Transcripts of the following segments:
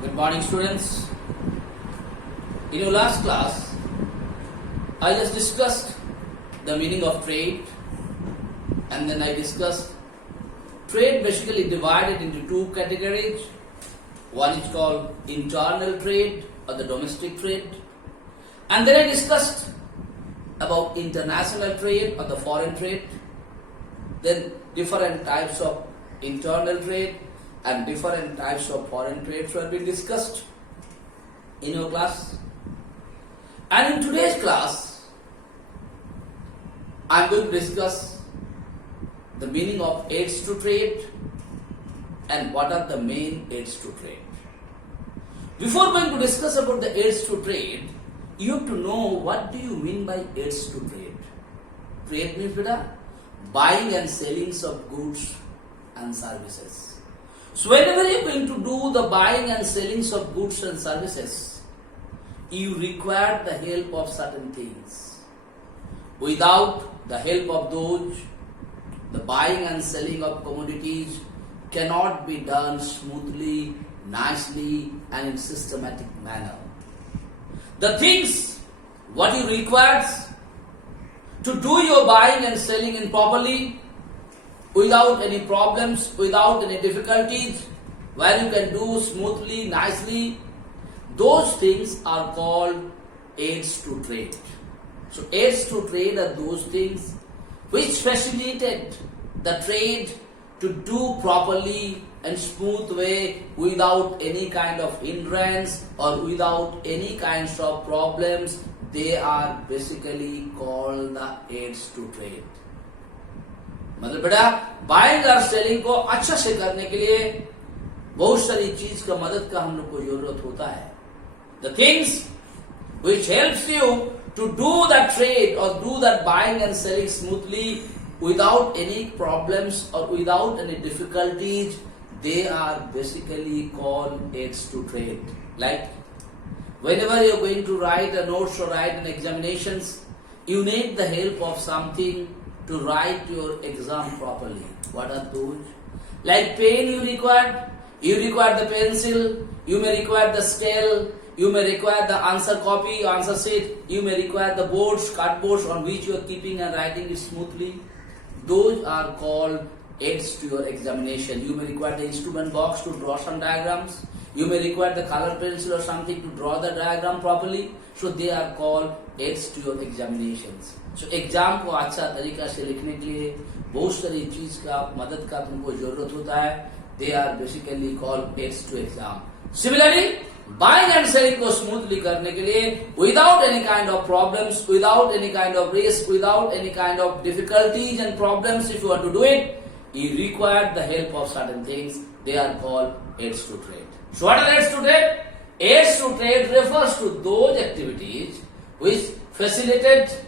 Good morning, students. In your last class, I just discussed the meaning of trade, and then I discussed trade basically divided into two categories. One is called internal trade or the domestic trade, and then I discussed about international trade or the foreign trade. Then different types of internal trade and different types of foreign trade have been discussed in your class. And in today's class, I am going to discuss the meaning of aids to trade and what are the main aids to trade. Before going to discuss about the aids to trade, you have to know what do you mean by aids to trade. Trade means buying and selling of goods and services. So whenever you are going to do the buying and selling of goods and services, you require the help of certain things. Without the help of those, the buying and selling of commodities cannot be done smoothly, nicely and in systematic manner. The things what you require to do your buying and selling in properly, without any problems, without any difficulties, where you can do smoothly, nicely, those things are called aids to trade. So aids to trade are those things which facilitate the trade to do properly and smooth way without any kind of hindrance or without any kinds of problems. They are basically called the aids to trade. मतलब बेटा buying और selling को अच्छा से करने के लिए बहुत सारी चीज का मदद का हम लोग को जरूरत होता है. The things which helps you to do that trade or do that buying and selling smoothly without any problems or without any difficulties, they are basically called aids to trade. Like whenever you are going to write a notes or write an examinations, you need the help of something to write your exam properly. What are those? Like pen you require the pencil, you may require the scale, you may require the answer copy, answer sheet, you may require the boards, cardboards on which you are keeping and writing it smoothly. Those are called aids to your examination. You may require the instrument box to draw some diagrams. You may require the color pencil or something to draw the diagram properly. So they are called aids to your examinations. So exam को अच्छा तरीका से लिखने के लिए बहुत सारी चीज का मदद का तुमको जरूरत होता है. They are basically called aids to exam. Similarly, buying and selling को smoothly करने के लिए without any kind of problems, without any kind of risk, without any kind of difficulties and problems, if you are to do it, you require the help of certain things. They are called aids to trade. So what are aids to trade? Aids to trade refers to those activities which facilitate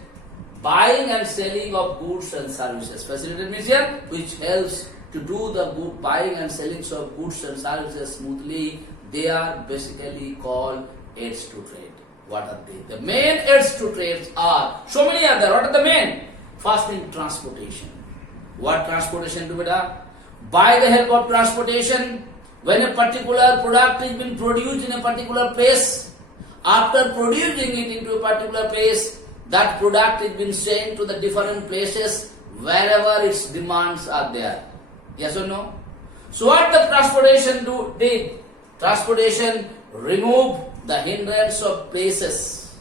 buying and selling of goods and services. Facilitate means here which helps to do the buying and selling of goods and services smoothly. They are basically called aids to trade. What are they? The main aids to trades are, so many are there. What are the main? First thing, transportation. What transportation do we do? By the help of transportation, when a particular product is being produced in a particular place, after producing it into a particular place, that product is being sent to the different places wherever its demands are there. Yes or no? So what the transportation did? Transportation remove the hindrance of places.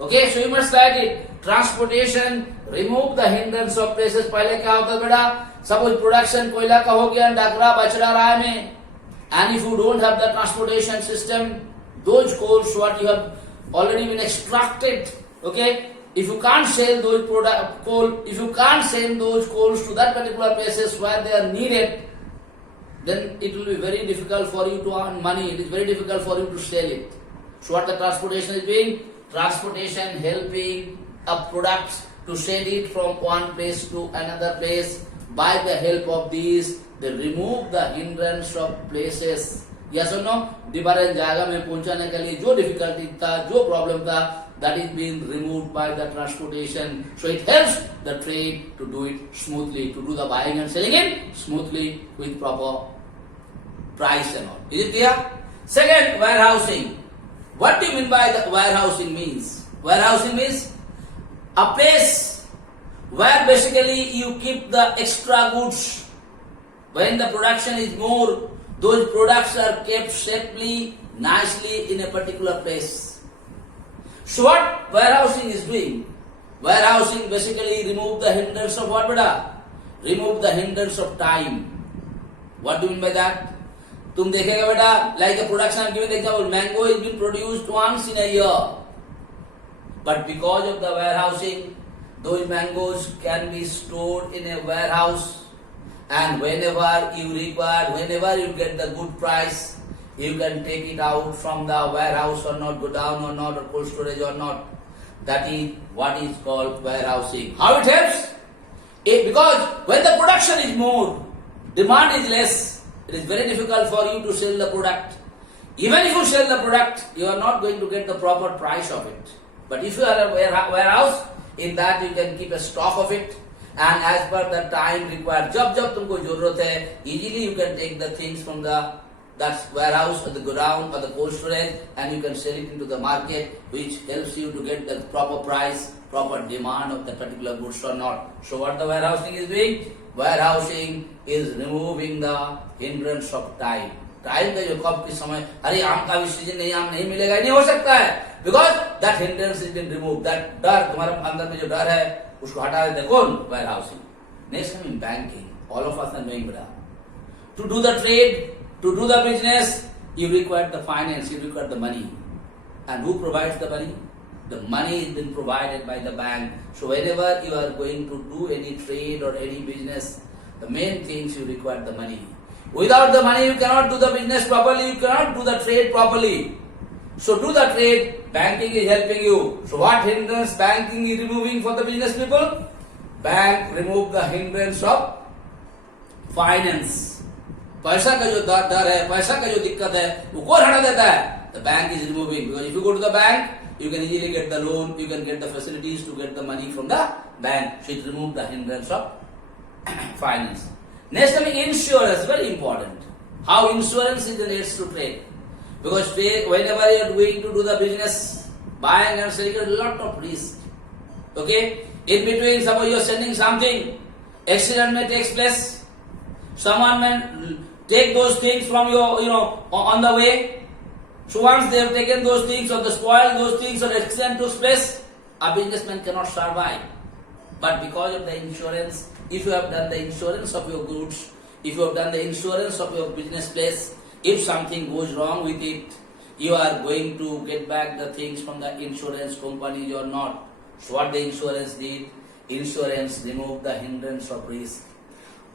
Okay, so you must write it. Transportation remove the hindrance of places. पहले क्या होता बेटा? Suppose production कोयला का हो गया डाकरा बचड़ा राय में, and if you don't have the transportation system, those coals what you have already been extracted, okay, if you can't sell those coal, if you can't send those coals to that particular places where they are needed, then it will be very difficult for you to earn money. It is very difficult for you to sell it. So what the transportation is doing? Transportation helping a product to send it from one place to another place. By the help of these, they remove the hindrance of places. Yes or no? Different जगह में पहुंचाने के लिए जो difficulty था, जो problem था, that is being removed by the transportation. So it helps the trade to do it smoothly, to do the buying and selling it smoothly with proper price and all. Is it clear? Second, warehousing. What do you mean by the warehousing means? Warehousing means a place where basically you keep the extra goods. When the production is more, those products are kept safely, nicely in a particular place. So what warehousing is doing? Warehousing basically remove the hindrance of what, beta? Remove the hindrance of time. What do you mean by that? तुम देखेगा बेटा, like a production, I'm giving an example. Mango is being produced once in a year, but because of the warehousing, those mangoes can be stored in a warehouse, and whenever you require, whenever you get the good price, you can take it out from the warehouse or not, go down or not, or cold storage or not. That is what is called warehousing. How it helps? Because when the production is more, demand is less, it is very difficult for you to sell the product. Even if you sell the product, you are not going to get the proper price of it. But if you are a warehouse, in that you can keep a stock of it, and as per the time required, jab tumko जरूरत है, easily you can take the things from that warehouse or the godown or the cold storage, and you can sell it into the market, which helps you to get the proper price, proper demand of the particular goods or not. So what the warehousing is doing? Warehousing is removing the hindrance of time. Time का जो कब किस समय, अरे आम का भी season नहीं, आम नहीं मिलेगा, नहीं हो सकता है, because that hindrance is been remove. That डर, तुम्हारे अंदर में जो डर है उसको हटा देते कौन? Warehousing. Next coming banking. All of us are knowing बेटा, to do the trade, to do the business, you require the finance, you require the money. And who provides the money? The money is been provided by the bank. So whenever you are going to do any trade or any business, the main things you require the money. Without the money, you cannot do the business properly, you cannot do the trade properly. So do the trade, banking is helping you. So what hindrance banking is removing for the business people? Bank remove the hindrance of finance. पैसा का जो डर है, पैसा का जो दिक्कत है, वो कौन हटा देता है? The bank is removing. Because if you go to the bank, you can easily get the loan, you can get the facilities to get the money from the bank. So it removes the hindrance of finance. Next coming insurance, very important. How insurance is an aids to trade. Because whenever you are going to do the business, buying and selling, a lot of risk. Okay? In between, suppose you are sending something, accident may take place, someone may take those things from your, on the way. So once they have taken those things or they spoil those things or accident took place, a businessman cannot survive. But because of the insurance, if you have done the insurance of your goods, if you have done the insurance of your business place, if something goes wrong with it, you are going to get back the things from the insurance company or not. So what the insurance did? Insurance removed the hindrance of risk.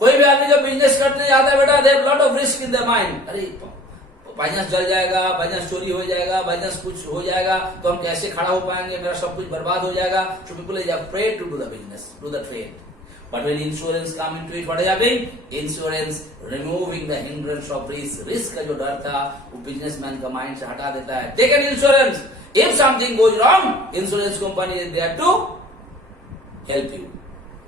कोई भी आदमी जब business करने जाता है बेटा, there lot of risk in the mind. अरे by chance जल जाएगा, बाइचांस चोरी हो जाएगा, बाइचांस कुछ हो जाएगा तो हम कैसे खड़ा हो पाएंगे, मेरा सब कुछ बर्बाद हो जाएगा. So people is afraid to do the business, do the trade. But when insurance come into it, what is happening? Insurance removing the hindrance of risk. Risk का जो डर था वो बिजनेसमैन का माइंड से हटा देता है. Take an insurance. If something goes wrong, insurance company is there to help you.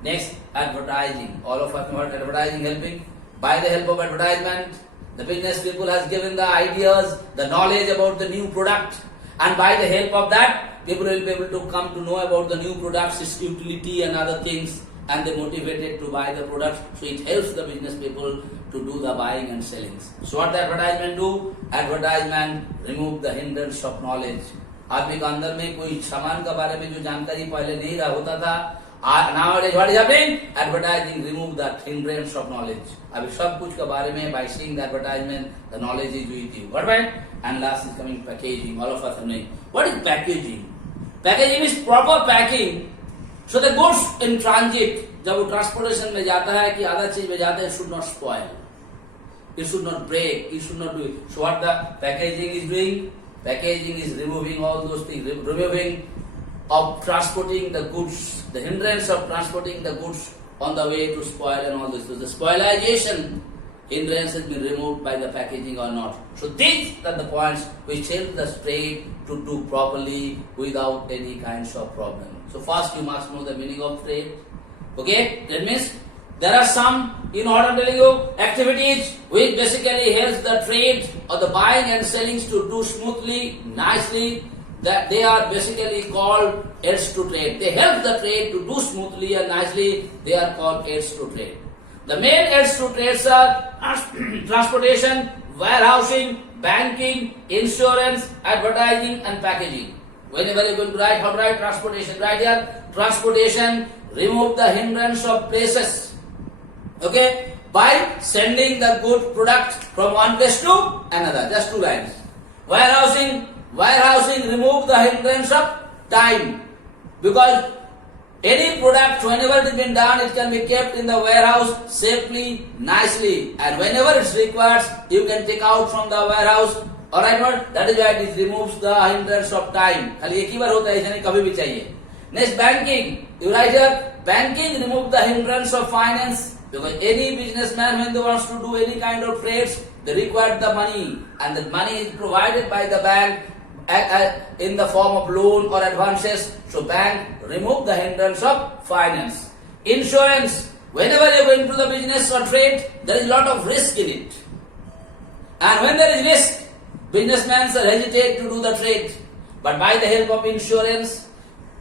Next, advertising. All of us know what advertising helping. By the help of advertisement, the business people has given the ideas, the knowledge about the new product, and by the help of that, people will be able to come to know about the new products, its utility and other things, and they motivated to buy the products. So it helps the business people to do the buying and selling. So what the advertisement do? Advertisement remove the hindrance of knowledge. आदमी के अंदर में कोई सामान के बारे में जो जानकारी पहले नहीं रहा होता था, nowadays what is happening? Advertising remove that hindrance of knowledge. अभी सब कुछ के बारे में by seeing the advertisement, the knowledge is with you. What right? And last is coming packaging. All of us are knowing. What is packaging? Packaging is proper packing. So the goods in transit, जब वो transportation में जाता है कि आधा चीज में जाता है, it should not spoil, it should not break, it should not do it. So what the packaging is doing? Packaging is removing all those things, removing of transporting the goods, the hindrance of transporting the goods on the way to spoil and all this. So the spoilization hindrance has been removed by the packaging or not. So these are the points which help the trade to do properly without any kinds of problem. So first you must know the meaning of trade. Okay, that means There are some, in order telling you, activities which basically helps the trade or the buying and selling to do smoothly, nicely, that they are basically called aids to trade. They help the trade to do smoothly and nicely, they are called aids to trade. The main aids to trades are transportation, warehousing, banking, insurance, advertising and packaging. Whenever you are going to write, how to write transportation? Right here, transportation, remove the hindrance of places. Okay, by sending the good product from one place to another. Just 2 lines. Warehousing, remove the hindrance of time. Because any product, whenever it is been done, it can be kept in the warehouse safely, nicely. And whenever it's required, you can take out from the warehouse. Alright, what? That is why it removes the hindrance of time. खाली एक ही बार होता है, ऐसा नहीं कभी भी चाहिए. Next, banking. You write here, banking remove the hindrance of finance. Because any businessman, when they wants to do any kind of trades, they require the money. And the money is provided by the bank in the form of loan or advances. So bank remove the hindrance of finance. Insurance. Whenever you go into the business or trade, there is a lot of risk in it. And when there is risk, businessmen hesitate to do the trade. But by the help of insurance,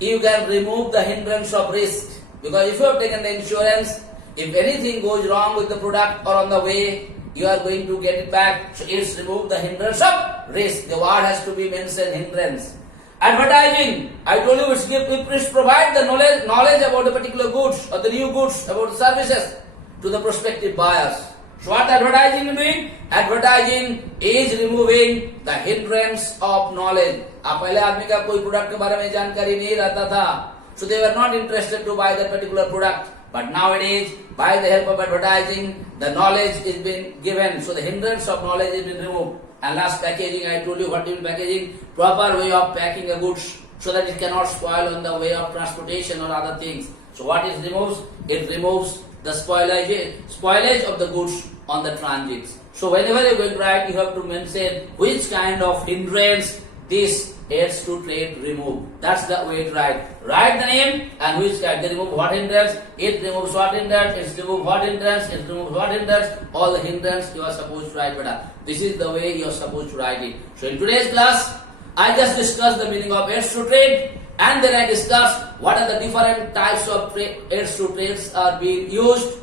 you can remove the hindrance of risk. Because if you have taken the insurance, if anything goes wrong with the product or on the way, you are going to get it back. So it's remove the hindrance of risk. The word has to be mentioned, hindrance. Advertising. I told you it provide the knowledge about the particular goods or the new goods, about the services to the prospective buyers. So what advertising is doing? Advertising is removing the hindrance of knowledge. अब पहले आदमी का कोई product के बारे में जानकारी नहीं रहता था. So they were not interested to buy that particular product. But nowadays, by the help of advertising, the knowledge is being given. So the hindrance of knowledge is being removed. And last, packaging. I told you what is packaging. Proper way of packing a goods so that it cannot spoil on the way of transportation or other things. So what it removes? It removes the spoilage of the goods on the transits. So whenever you will write, you have to mention which kind of hindrance this aids to trade remove. That's the way to write. Write the name and which kind. They remove what hindrance, it removes what hindrance, it removes what hindrance, it removes what hindrance, all the hindrance you are supposed to write better. This is the way you are supposed to write it. So in today's class, I just discussed the meaning of aids to trade and then I discussed what are the different types of aids to trades are being used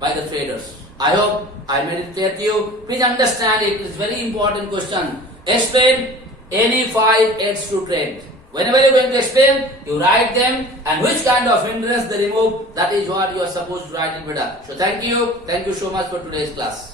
by the traders. I hope I made it clear to you. Please understand it. It's very important question. Explain any 5 aids to trade. Whenever you are going to explain, you write them and which kind of hindrance they remove. That is what you are supposed to write it better. So thank you. Thank you so much for today's class.